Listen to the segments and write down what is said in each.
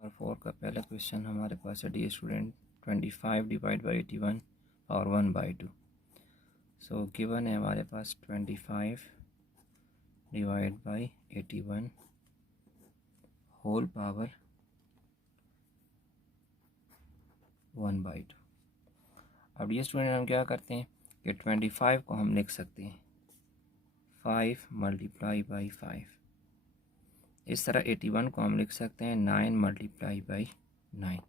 और 4 का पहला क्वेश्चन हमारे पास है डियर स्टूडेंट 25 डिवाइड बाई 81 और 1/2। सो गिवन है हमारे पास 25 डिवाइड बाई 81 होल पावर 1/2। अब डियर स्टूडेंट हम क्या करते हैं कि 25 को हम लिख सकते हैं 5 मल्टीप्लाई बाई 5। इस तरह 81 को हम लिख सकते हैं 9 मल्टीप्लाई बाई 9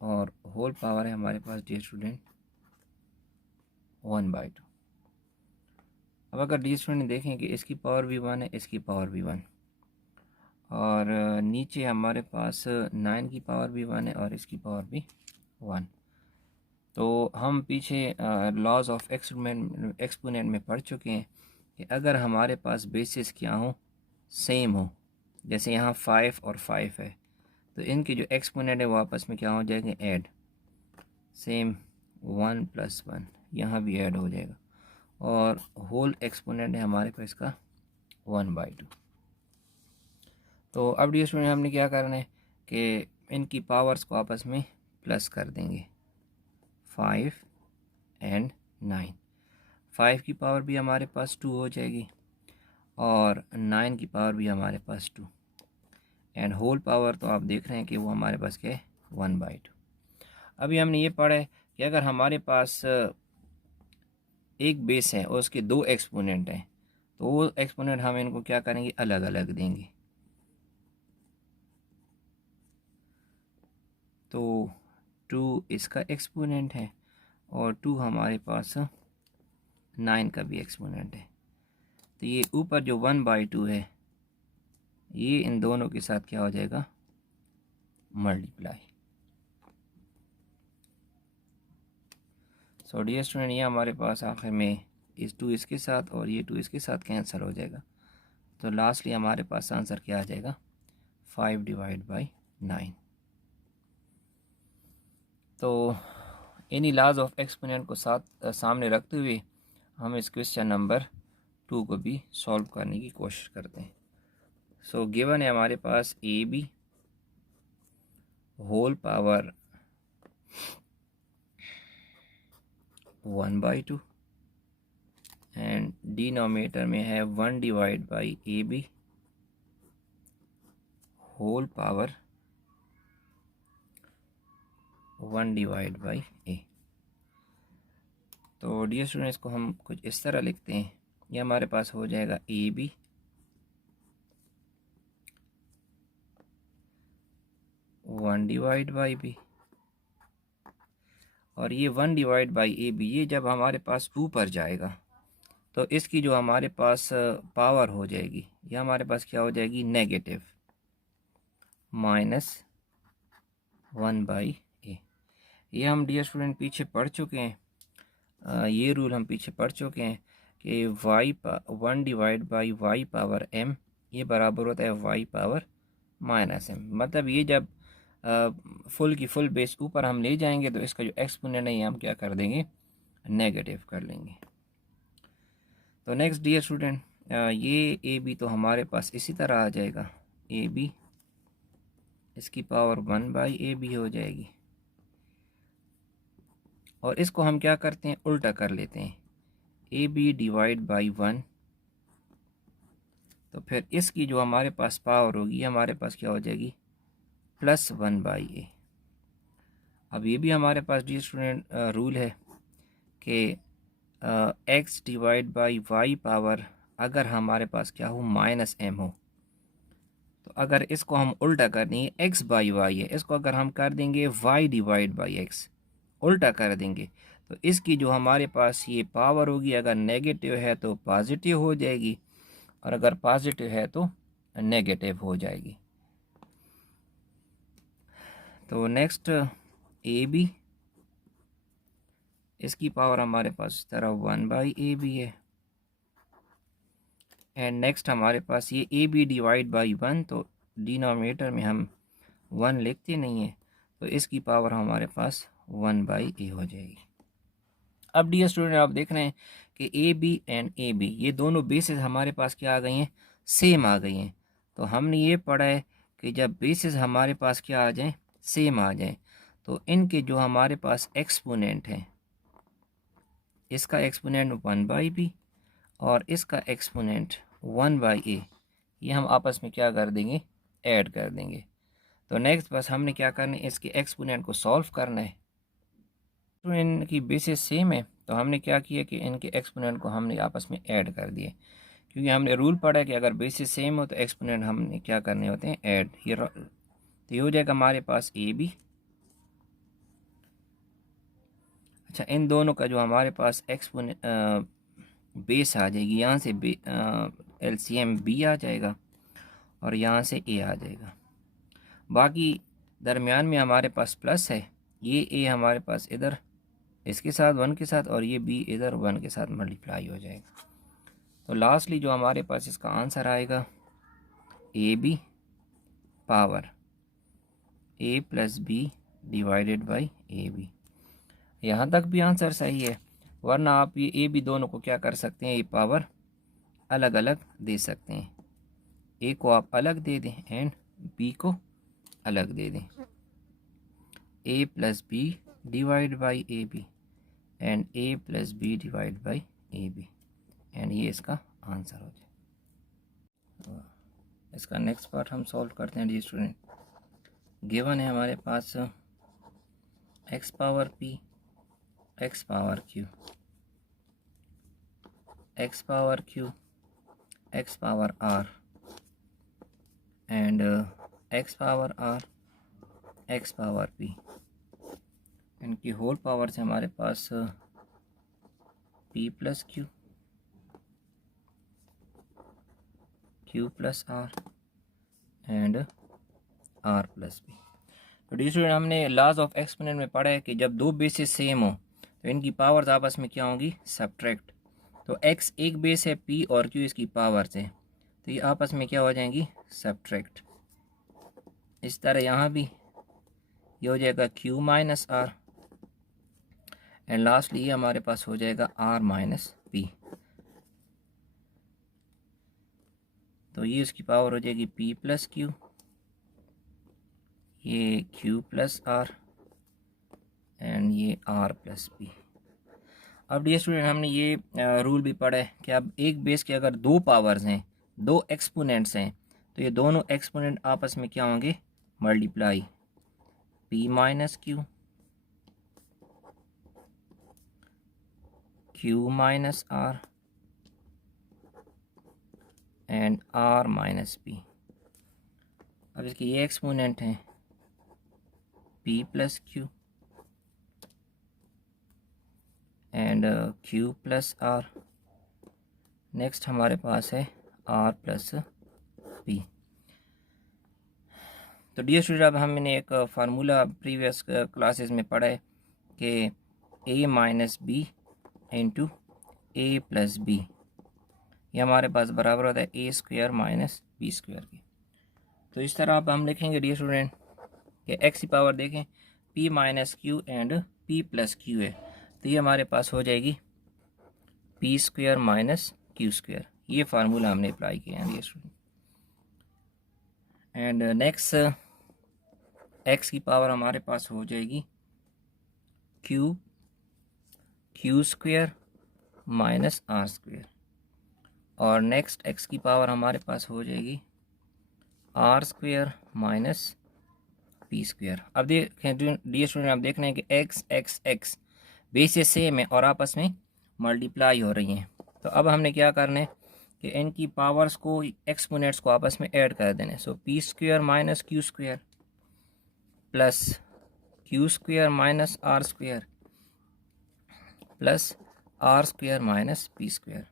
और होल पावर है हमारे पास डियर स्टूडेंट 1/2। अब अगर डियर स्टूडेंट देखें कि इसकी पावर भी 1 है, इसकी पावर भी 1 और नीचे हमारे पास 9 की पावर भी 1 है और इसकी पावर भी 1। तो हम पीछे लॉज ऑफ एक्सपोनेंट में पढ़ चुके हैं कि अगर हमारे पास बेसिस क्या हो, सेम हो, जैसे यहाँ 5 और 5 है, तो इनके जो एक्सपोनेंट है वो आपस में क्या हो जाएंगे, ऐड। सेम 1 + 1 यहाँ भी ऐड हो जाएगा और होल एक्सपोनेंट है हमारे पास इसका 1/2। तो अब डियर स्टूडेंट हमने क्या करना है कि इनकी पावर्स को आपस में प्लस कर देंगे 5 और 9। 5 की पावर भी हमारे पास 2 हो जाएगी और 9 की पावर भी हमारे पास 2 एंड होल पावर तो आप देख रहे हैं कि वो हमारे पास क्या है 1/2। अभी हमने ये पढ़ा है कि अगर हमारे पास एक बेस है और उसके 2 एक्सपोनेंट हैं तो वो एक्सपोनेंट हम इनको क्या करेंगे, अलग अलग देंगे। तो 2 इसका एक्सपोनेंट है और 2 हमारे पास 9 का भी एक्सपोनेंट है। तो ये ऊपर जो 1/2 है ये इन दोनों के साथ क्या हो जाएगा, मल्टीप्लाई। सो डियर स्टूडेंट ये हमारे पास आखिर में इस 2 इसके साथ और ये 2 इसके साथ कैंसिल हो जाएगा। तो लास्टली हमारे पास आंसर क्या आ जाएगा, 5 डिवाइड बाई 9। तो इन्हीं लॉज ऑफ एक्सपोनेंट को सामने रखते हुए हम इस क्वेश्चन नंबर 2 को भी सॉल्व करने की कोशिश करते हैं। सो गिवन है हमारे पास AB whole power 1/2 and denominator में है 1 divide by AB whole power 1 divide by A। तो डियर स्टूडेंट्स को हम कुछ इस तरह लिखते हैं, ये हमारे पास हो जाएगा AB 1 डिवाइड बाई B और ये 1 डिवाइड बाई AB ये जब हमारे पास ऊपर जाएगा तो इसकी जो हमारे पास पावर हो जाएगी ये हमारे पास क्या हो जाएगी, नेगेटिव -1/A। ये हम डियर स्टूडेंट पीछे पढ़ चुके हैं, ये रूल हम पीछे पढ़ चुके हैं कि 1 divide by y power m ये बराबर होता है y पावर -m। मतलब ये जब फुल की फुल बेस ऊपर हम ले जाएंगे तो इसका जो एक्सपोनेंट है हम क्या कर देंगे, नेगेटिव कर लेंगे। तो नेक्स्ट डियर स्टूडेंट ये AB तो हमारे पास इसी तरह आ जाएगा, AB इसकी पावर 1/AB हो जाएगी और इसको हम क्या करते हैं, उल्टा कर लेते हैं, AB डिवाइड बाई 1। तो फिर इसकी जो हमारे पास पावर होगी हमारे पास क्या हो जाएगी, +1/A। अब ये भी हमारे पास डियर स्टूडेंट रूल है कि x divide by y power अगर हमारे पास क्या हो -m हो, तो अगर इसको हम उल्टा कर देंगे, x/y है, इसको अगर हम कर देंगे y डिवाइड बाई x, उल्टा कर देंगे, तो इसकी जो हमारे पास ये पावर होगी अगर नेगेटिव है तो पॉजिटिव हो जाएगी और अगर पॉजिटिव है तो नेगेटिव हो जाएगी। तो नेक्स्ट AB इसकी पावर हमारे पास इस तरह 1/AB है एंड नेक्स्ट हमारे पास ये AB डिवाइड बाई 1, तो डिनोमिनेटर में हम 1 लिखते नहीं है तो इसकी पावर हमारे पास 1/A हो जाएगी। अब डियर स्टूडेंट आप देख रहे हैं कि AB एंड AB ये दोनों बेसिस हमारे पास क्या आ गई हैं, सेम आ गई हैं। तो हमने ये पढ़ा है कि जब बेसिस हमारे पास क्या आ जाएं, सेम आ जाएं, तो इनके जो हमारे पास एक्सपोनेंट हैं, इसका एक्सपोनेंट 1/b और इसका एक्सपोनेंट 1/a, ये हम आपस में क्या कर देंगे, ऐड कर देंगे। तो नेक्स्ट बस हमने क्या करना है, इसके एक्सपोनेंट को सॉल्व करना है। तो इनकी बेसिस सेम है, तो हमने क्या किया कि इनके एक्सपोनेंट को हमने आपस में ऐड कर दिए, क्योंकि हमने रूल पढ़ा है कि अगर बेसिस सेम हो तो एक्सपोनेंट हमने क्या करने होते हैं, ऐड। तो ये हो जाएगा हमारे पास ए बी। अच्छा, इन दोनों का जो हमारे पास एक्सपोनेंट बेस आ जाएगी, यहाँ से एलसीएम बी आ जाएगा और यहाँ से ए आ जाएगा। बाकी दरमियान में हमारे पास प्लस है, ये ए हमारे पास इधर इसके साथ 1 के साथ और ये बी इधर 1 के साथ मल्टीप्लाई हो जाएगा। तो लास्टली जो हमारे पास इसका आंसर आएगा A B power A plus B divided by A B. यहाँ तक भी आंसर सही है, वरना आप ये ए बी दोनों को क्या कर सकते हैं, ये पावर अलग अलग दे सकते हैं। ए को आप अलग दे दें एंड बी को अलग दे दें। A plus B divide by A B and A plus B divide by A B, and ये इसका आंसर हो जाए। इसका नेक्स्ट पार्ट हम सॉल्व करते हैं। डी स्टूडेंट, गिवन है हमारे पास X power P, X power Q, X power Q, X power R and X power R, X power P, इनकी होल पावर से हमारे पास P plus Q, Q plus R and R plus P. तो dear student, हमने laws of exponent में पढ़ा है कि जब दो बेसिस सेम हो तो इनकी पावर्स आपस में क्या होंगी, सब्ट्रैक्ट। तो x एक बेस है p और q इसकी पावर्स है, तो ये आपस में क्या हो जाएंगी, सब्ट्रैक्ट। इस तरह यहाँ भी ये हो जाएगा q minus R and lastly ये हमारे पास हो जाएगा r माइनस पी। तो ये उसकी पावर हो जाएगी p प्लस क्यू, ये q प्लस आर एंड ये r प्लस पी। अब डियर स्टूडेंट, हमने ये रूल भी पढ़ा है कि अब एक बेस के अगर दो पावर्स हैं, दो एक्सपोनेंट्स हैं, तो ये दोनों एक्सपोनेंट आपस में क्या होंगे, multiply. p minus Q, q minus R and r minus P. अब इसके ये एक्सपोनेंट हैं p plus Q and q plus R. Next हमारे पास है r प्लस p। तो डियर स्टूडेंट, अब हमने एक फार्मूला प्रीवियस क्लासेस में पढ़ा है कि a minus B into A plus B, ये हमारे पास बराबर होता है A square minus B square की। तो इस तरह अब हम लिखेंगे डियर स्टूडेंट कि x की पावर देखें p minus Q and p plus Q है, तो ये हमारे पास हो जाएगी p square minus Q square. ये फार्मूला हमने अप्लाई किया है dear student. And next x की पावर हमारे पास हो जाएगी Q square minus R square, और नेक्स्ट x की पावर हमारे पास हो जाएगी R square minus P square. अब देखें डियर स्टूडेंट, आप देख रहे हैं कि x x x basis same है और आपस में मल्टीप्लाई हो रही हैं। तो अब हमने क्या करना है कि इनकी पावर्स को, एक्सपोनेंट्स को आपस में ऐड कर देना है। So P square minus Q square plus Q square minus R square plus R square minus P square.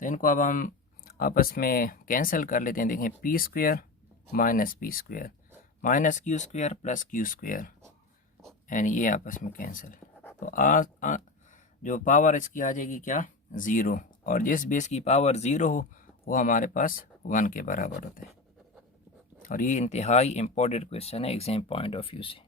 तो इनको अब हम आपस में कैंसिल कर लेते हैं। देखें P square minus P square minus Q square plus Q square and ये आपस में कैंसिल। तो जो पावर इसकी आ जाएगी क्या, 0, और जिस बेस की पावर 0 हो वो हमारे पास 1 के बराबर होता है। और ये इंतहाई इम्पोर्टेंट क्वेश्चन है एग्जाम पॉइंट ऑफ व्यू से।